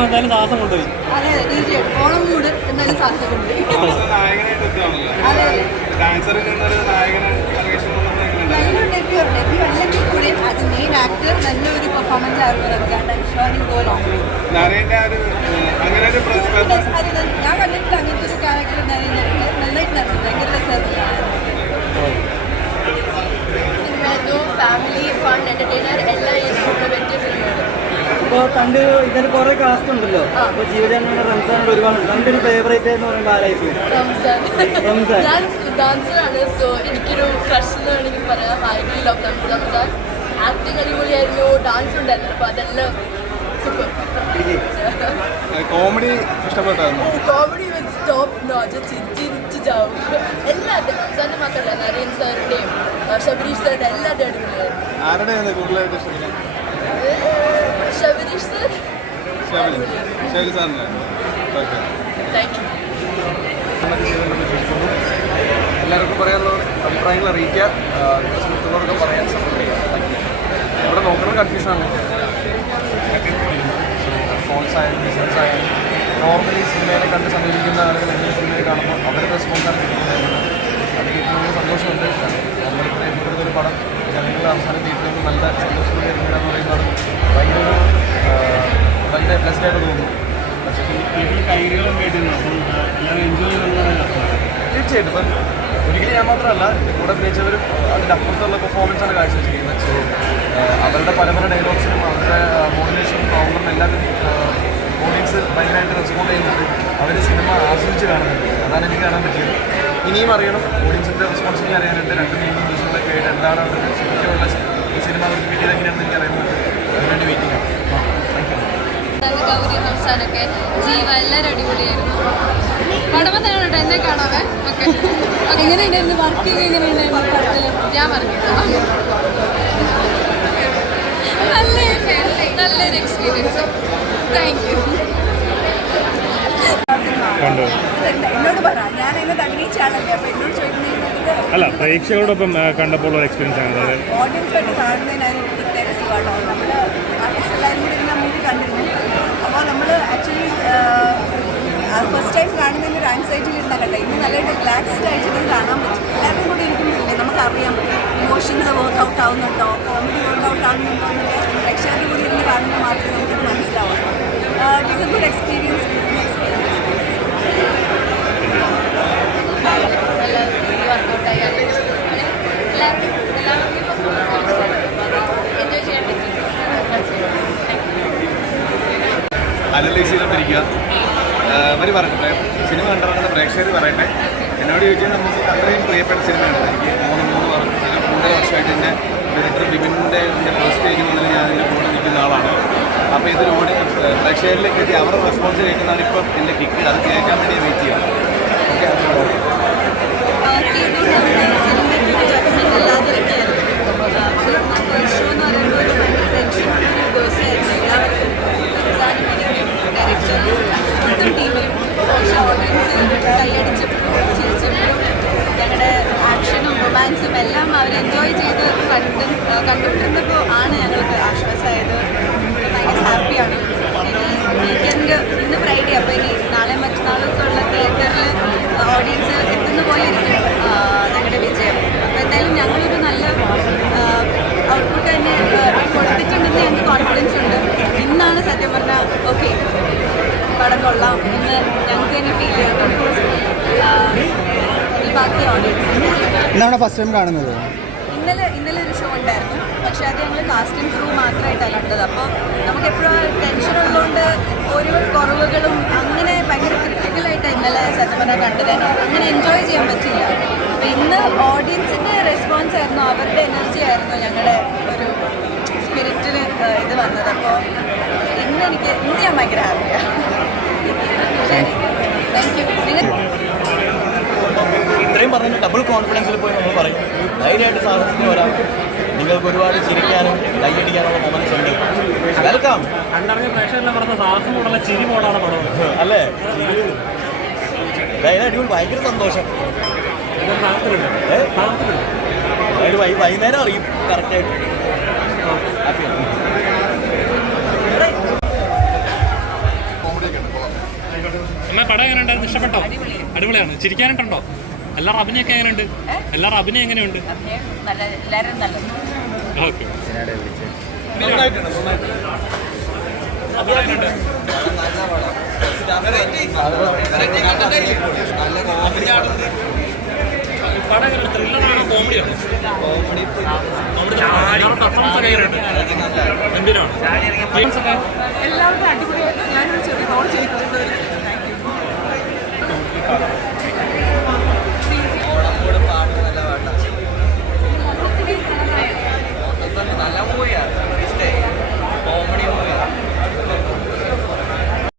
ഓണം എന്തായാലും സാഹസം കൊണ്ടുപോയി. അതെ തീർച്ചയായിട്ടും ഓണം മൂഡ് എന്തായാലും സാഹസം കൊണ്ടുപോയി. നല്ലൊരു ഡെബ്യൂ അല്ലെങ്കിൽ കൂടെ ആസ് എ മെയിൻ ആക്ടർ നല്ലൊരു പെർഫോമൻസ് ആയിരുന്നു റംസാൻ. ഞാൻ കണ്ടിട്ടില്ല അങ്ങനത്തെ ഒരു ക്യാരക്ടർ നന്നായിട്ടുണ്ടായിരുന്നു. ഭയങ്കര രസമായിരുന്നു. ഫാമിലി ഫൺ എന്റർടൈനർ എല്ലാം പറ്റിയ സിനിമയാണ്. ഇപ്പോൾ കണ്ട് ഇതിന് കുറെ കാസ്റ്റ് ഉണ്ടല്ലോ. അപ്പോൾ ജീവജാനയുടെ റംസാനോട് ഒരുപാട് എൻ്റെ ഒരു ഫേവറേറ്റ് എന്ന് പറയുമ്പോൾ ആരായിരിക്കും? റംസാൻ. ഞാൻ ഡാൻസറാണ്, സോ എനിക്കൊരു ക്രഷ് എന്ന് വേണമെങ്കിൽ പറയാം. I really love Ramzan. Acting അടിപൊളിയായിരുന്നു, ഡാൻസ് ഉണ്ടായിരുന്നു. അപ്പോൾ അതെല്ലാം സൂപ്പർ. കോമഡി ഇഷ്ടപ്പെട്ടായിരുന്നു. Comedy top notch. ചിരിച്ച് ചാവും. എല്ലാവരുടെയും റംസാൻ്റെ മാത്രമല്ല, നരേൻ സാറിൻ്റെയും ശബരീഷ് സാറിൻ്റെ എല്ലാവരുടെയും അടിപൊളിയായിരുന്നു. ആരുടെയാണ് കൂടുതലായിട്ട് ഇഷ്ടപ്പെടുന്നത്? ശബരീഷ് സാർ. ശരി സാറിൻ്റെ. Thank you. എല്ലാവർക്കും പറയാനുള്ള അഭിപ്രായങ്ങൾ അറിയിക്കുക. സുഹൃത്തുക്കളോടൊക്കെ പറയാൻ സപ്പോർട്ട് ചെയ്യുക. ഇവിടെ നോക്കുന്ന കൺഫ്യൂഷനാണ്. ഫോൺസ് ആയാലും ബിസിനസ് ആയാലും നോർമലി സിനിമയെ കണ്ട് സമീപിക്കുന്ന ആളുകൾ എങ്ങനെ സിനിമയെ കാണുമ്പോൾ അവരുടെ റെസ്പോൺസാണ് കിട്ടുന്നത്. അത് കിട്ടുന്നതിന് സന്തോഷമുണ്ട്. നമ്മളിത്രയും കൂടുതലൊരു പടം ജനങ്ങളുടെ അവസാനം തീർത്തുകൊണ്ട് നല്ല സന്തോഷത്തോടെ ഇറങ്ങുക എന്ന് പറയുന്നത് വളരെ ബ്ലെസ്ഡായിട്ട് തോന്നുന്നു. തീർച്ചയായിട്ടും ഇപ്പം ഒരിക്കലും ഞാൻ മാത്രമല്ല കൂടെ അഭിനയിച്ചവരും അതിൻ്റെ അപ്പുറത്തുള്ള പെർഫോമൻസാണ് കാഴ്ചവെച്ചിരിക്കുന്നത്. സോ അവരുടെ പല പല ഡയലോഗ്സിനും അവരുടെ മോഡുലേഷനും പ്രോഗ്രാം എല്ലാവരും ഓഡിയൻസ് ഭയങ്കരമായിട്ട് റെസ്പോണ്ട് ചെയ്യുന്നുണ്ട്. അവർ സിനിമ ആസ്വദിച്ച് കാണുന്നുണ്ട്. അതാണ് എനിക്ക് കാണാൻ പറ്റിയത്. ഇനിയും അറിയണം, ഓഡിയൻസിൻ്റെ റെസ്പോൺസ് ഇനി അറിയാനുണ്ട്. 2-3 ദിവസങ്ങളൊക്കെ ആയിട്ട് എന്താണ് അവരുടെ ശരിക്കുള്ള ഈ സിനിമ അവർക്ക് കിട്ടിയത് എങ്ങനെയാണെന്ന് എനിക്ക് അറിയുന്നുണ്ട്. അതിനുവേണ്ടി വെയിറ്റിംഗ് ആണ്. Thank you. ഗൗരി റംസാനൊക്കെ ജീവ എല്ലാവരും അടിപൊളിയായിരുന്നു. പടം തന്നെയാണ് എന്നെ കാണാതെ. ഓക്കെ, എങ്ങനെയുണ്ടായിരുന്നു വർക്കിംഗ്? എങ്ങനെയുണ്ടായിരുന്നു? ഞാൻ പറഞ്ഞത് നല്ലൊരു എക്സ്പീരിയൻസ്. Thank you. എന്നോട് പറ, ഞാൻ അതിനകത്ത് അഭിനയിച്ചാണല്ലേ, അപ്പോൾ എന്നോട് ചോദിക്കുന്നത് അല്ല, പ്രേക്ഷകരോടൊപ്പം കണ്ടപ്പോൾ എക്സ്പീരിയൻസ് ആണ്. അതായത് ഓഡിയൻസായിട്ട് കാണുന്നതിനായിരുന്നു പ്രത്യേക സുഖമാട്ടോ. നമ്മൾ ആർട്ടിസ്റ്റ് എല്ലാവരും കൂടി ഇരുന്ന മൂവി കണ്ടിരുന്നു. അപ്പോൾ നമ്മൾ ആക്ച്വലി ഫസ്റ്റ് ടൈം കാണുന്നതിന് ഒരു ആൻസൈറ്റിയിൽ ഇരുന്ന കണ്ട ഇന്ന് നല്ലതായിട്ട് റിലാക്സ്ഡ് ആയിട്ട് ഇത് കാണാൻ പറ്റും. എല്ലാവരും കൂടി ഇരിക്കുന്നില്ലേ നമുക്കറിയാം ഇമോഷൻസ് വർക്ക് ഔട്ട് ആവുന്നുണ്ടോ, കോമഡി വർക്ക് ഔട്ട് ആവുന്നുണ്ടോ എന്നൊക്കെ പ്രേക്ഷകരുടെ കൂടി ഇരുന്ന് കാണുമ്പോൾ മാത്രമേ നമുക്കിത് മനസ്സിലാവും. It is a good experience. നല്ല വർക്കൗട്ടായി എല്ലാവരും എൻജോയ് ചെയ്യാൻ പറ്റും. അനലൈസ് ചെയ്തുകൊണ്ടിരിക്കുക. അവർ പറയട്ടെ, സിനിമ കണ്ടിറങ്ങുന്ന പ്രേക്ഷകർ പറയട്ടെ. എന്നോട് ചോദിച്ചാൽ നമുക്ക് അത്രയും പ്രിയപ്പെട്ട സിനിമയാണ്. എനിക്ക് 3 വർഷമായിട്ട് എൻ്റെ ഡയറക്ടർ ബിബിൻ്റെ ഫസ്റ്റ് സ്റ്റേജിൽ മുതൽ ഞാൻ ഇതിൻ്റെ കൂടെ നിൽക്കുന്ന ആളാണ്. അപ്പോൾ ഇതിലൂടെ പ്രേക്ഷകരിലേക്ക് എത്തി അവരുടെ റെസ്പോൺസ് കേൾക്കുന്നതാണ് ഇപ്പം എൻ്റെ കിക്ക്. അത് കേൾക്കാൻ വേണ്ടി വെയിറ്റ് ചെയ്യാം. ഞങ്ങളുടെ ആക്ഷനും റൊമാൻസും എല്ലാം അവർ എൻജോയ് ചെയ്ത് കണ്ടുകൊണ്ടിരുന്നപ്പോൾ ആണ് ഞങ്ങൾക്ക് ആശ്വാസമായത്. ഭയങ്കര ഹാപ്പിയാണ്. വീക്കെൻഡ് ഇന്ന് ഫ്രൈഡേ, അപ്പോൾ ഇനി നാളെ മറ്റന്നാളൊക്കെ ഉള്ള തിയേറ്ററിൽ ഓഡിയൻസ് എത്തുന്ന പോലെ ഇരിക്കും ഞങ്ങളുടെ വിജയം. അപ്പോൾ എന്തായാലും ഞങ്ങളൊരു നല്ല ഔട്ട്പുട്ട് തന്നെ കൊടുത്തിട്ടുണ്ടെന്ന് ഞങ്ങൾക്ക് കോൺഫിഡൻസ് ഉണ്ട്. ഇന്നാണ് സത്യം പറഞ്ഞാൽ ഓക്കെ പടം കൊള്ളാം എന്ന് ഞങ്ങൾക്ക് തന്നെ ഫീൽ ചെയ്യാൻ. ബാക്കി ഓഡിയൻസ് ഇന്നാണ് ഫസ്റ്റ് ടൈം കാണുന്നത്. ഇന്നലെ ഒരു ഷോ ഉണ്ടായിരുന്നു, പക്ഷേ അത് ഞങ്ങൾ കാസ്റ്റ് ആൻഡ് ക്രൂ മാത്രമായിട്ടാണ് കണ്ടത്. അപ്പോൾ നമുക്ക് എപ്പോഴും ടെൻഷൻ ഉള്ളതുകൊണ്ട് ഓരോ കുറവുകളും അങ്ങനെ ഭയങ്കര ക്രിട്ടിക്കലായിട്ടാണ് ഇന്നലെ സത്യം പറഞ്ഞാൽ കണ്ടത്. അങ്ങനെ എൻജോയ് ചെയ്യാൻ പറ്റില്ല. അപ്പോൾ ഇന്ന് ഓഡിയൻസിൻ്റെ റെസ്പോൺസ് ആയിരുന്നു, അവരുടെ എനർജി ആയിരുന്നു ഞങ്ങളുടെ ഒരു സ്പിരിറ്റിൽ ഇത് വന്നത്. അപ്പോൾ ഇന്ന് ഞാൻ ഭയങ്കര ഹാപ്പിയാണ്. Thank you. ഇത്രയും പറഞ്ഞ ഡബിൾ കോൺഫിഡൻസിൽ പോയി നമ്മൾ പറയും ധൈര്യമായിട്ട് സാധനത്തിന് വരാം. നിങ്ങൾക്ക് ഒരുപാട് ചിരിക്കാനും കൈയടിക്കാനുള്ള മൊമെന്റ്സ് ഉണ്ട്. വെൽക്കം. കണ്ടറിഞ്ഞ പ്രേക്ഷകരെല്ലാം പറഞ്ഞ സാഹസം കൊണ്ടുള്ള ചിരി മോഡാണ് പടം അല്ലേ? അടിപൊളി, ഭയങ്കര സന്തോഷം. വൈകുന്നേരം അറിയും കറക്റ്റായിട്ട്. ഹാപ്പിയാണ്. പടം എങ്ങനെ ഉണ്ടായിരുന്നു? ഇഷ്ടപ്പെട്ടോ? അടിപൊളിയാണ്. ചിരിക്കാനായിട്ടുണ്ടോ? എല്ലാവരുടെ അഭിനയൊക്കെ എങ്ങനെയുണ്ട്? എല്ലാവരുടെ അഭിനയം എങ്ങനെയുണ്ട്? ഓക്കെ. പടം എങ്ങനെ? ത്രില്ലറാണോ കോമഡിയാണോ? പെർഫോമൻസ് ഒക്കെ എങ്ങനെയുണ്ട്? എന്തിനാണ് എല്ലാവരും അടിപൊളിയായിട്ട് ഞാനൊരു ചെറിയ റോൾ ചെയ്തിട്ടുണ്ട്.